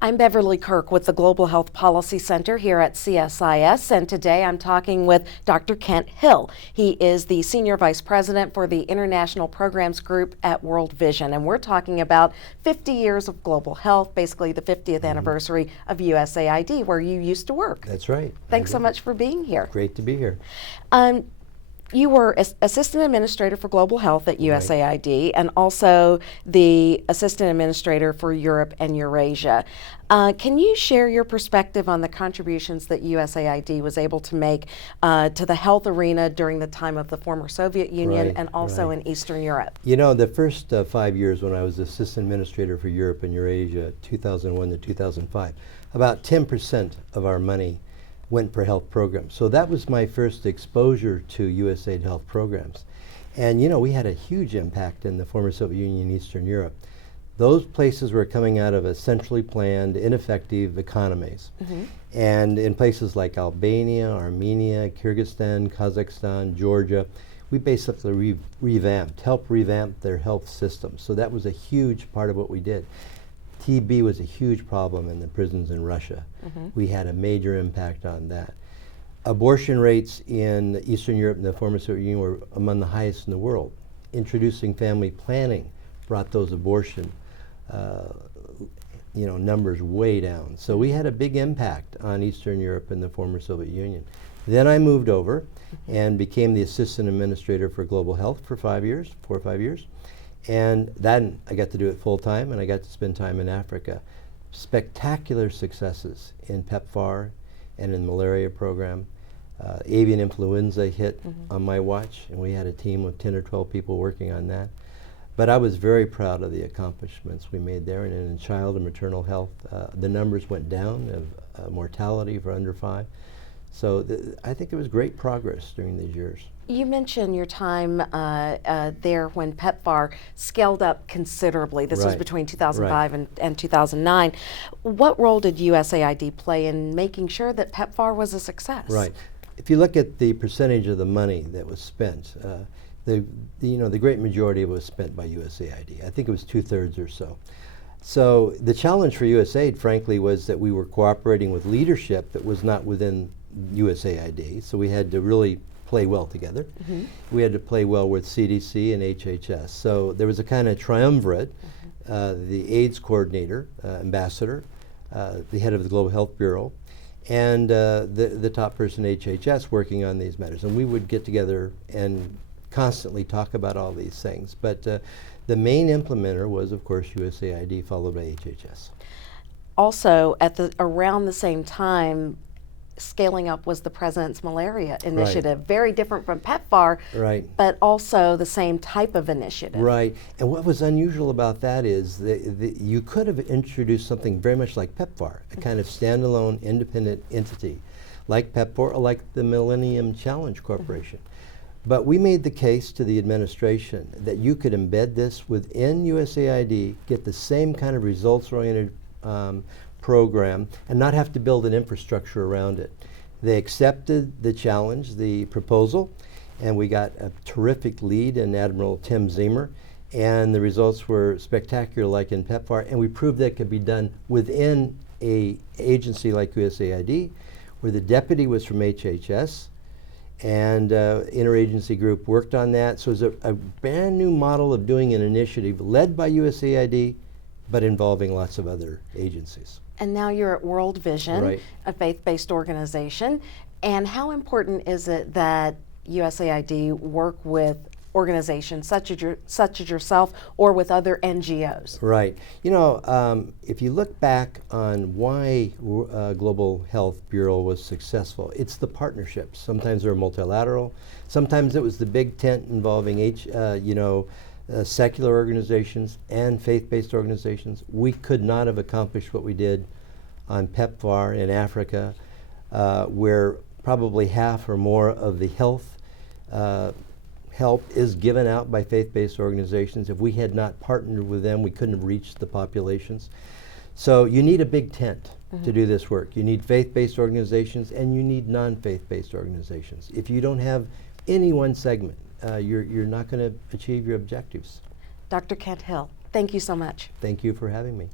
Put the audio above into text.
I'm Beverly Kirk with the Global Health Policy Center here at CSIS, and today I'm talking with Dr. Kent Hill. He is the Senior Vice President for the International Programs Group at World Vision, and we're talking about 50 years of global health, basically the 50th anniversary of USAID, where you used to work. That's right. Thanks so much for being here. Great to be here. You were Assistant Administrator for Global Health at USAID and also the Assistant Administrator for Europe and Eurasia. Can you share your perspective on the contributions that USAID was able to make to the health arena during the time of the former Soviet Union and also in Eastern Europe? You know, the first 5 years when I was Assistant Administrator for Europe and Eurasia, 2001 to 2005, about 10% of our money went for health programs. So that was my first exposure to USAID health programs. And you know, we had a huge impact in the former Soviet Union and Eastern Europe. Those places were coming out of a centrally planned, ineffective economies. And in places like Albania, Armenia, Kyrgyzstan, Kazakhstan, Georgia, we basically helped revamp their health systems. So that was a huge part of what we did. TB was a huge problem in the prisons in Russia. We had a major impact on that. Abortion rates in Eastern Europe and the former Soviet Union were among the highest in the world. Introducing family planning brought those abortion numbers way down. So we had a big impact on Eastern Europe and the former Soviet Union. Then I moved over and became the Assistant Administrator for Global Health for 4 or 5 years. And then I got to do it full time, and I got to spend time in Africa. Spectacular successes in PEPFAR and in the malaria program. Avian influenza hit on my watch, and we had a team of 10 or 12 people working on that. But I was very proud of the accomplishments we made there. And in child and maternal health, the numbers went down of mortality for under 5. So I think it was great progress during these years. You mentioned your time there when PEPFAR scaled up considerably. This was between 2005 and 2009. What role did USAID play in making sure that PEPFAR was a success? Right. If you look at the percentage of the money that was spent, the great majority of it was spent by USAID. I think it was 2/3 or so. So the challenge for USAID, frankly, was that we were cooperating with leadership that was not within USAID. So we had to really play well together. We had to play well with CDC and HHS. So there was a kind of triumvirate, the AIDS coordinator, ambassador, the head of the Global Health Bureau, and the top person at HHS working on these matters. And we would get together and constantly talk about all these things. But the main implementer was, of course, USAID, followed by HHS. Also, around the same time, scaling up was the President's Malaria Initiative. Very different from PEPFAR, but also the same type of initiative. Right. And what was unusual about that is that you could have introduced something very much like PEPFAR, a kind of standalone independent entity, like PEPFAR or like the Millennium Challenge Corporation. But we made the case to the administration that you could embed this within USAID, get the same kind of results-oriented program, and not have to build an infrastructure around it. They accepted the challenge, the proposal, and we got a terrific lead in Admiral Tim Ziemer, and the results were spectacular like in PEPFAR, and we proved that it could be done within an agency like USAID, where the deputy was from HHS, and interagency group worked on that. So it was a brand new model of doing an initiative led by USAID, but involving lots of other agencies. And now you're at World Vision, a faith-based organization. And how important is it that USAID work with organizations such as yourself or with other NGOs? Right. You know, if you look back on why Global Health Bureau was successful, it's the partnerships. Sometimes they're multilateral. Sometimes it was the big tent involving secular organizations and faith-based organizations. We could not have accomplished what we did on PEPFAR in Africa, where probably half or more of the health help is given out by faith-based organizations. If we had not partnered with them, we couldn't have reached the populations. So you need a big tent to do this work. You need faith-based organizations and you need non-faith-based organizations. If you don't have any one segment, you're not going to achieve your objectives. Dr. Kent Hill, thank you so much. Thank you for having me.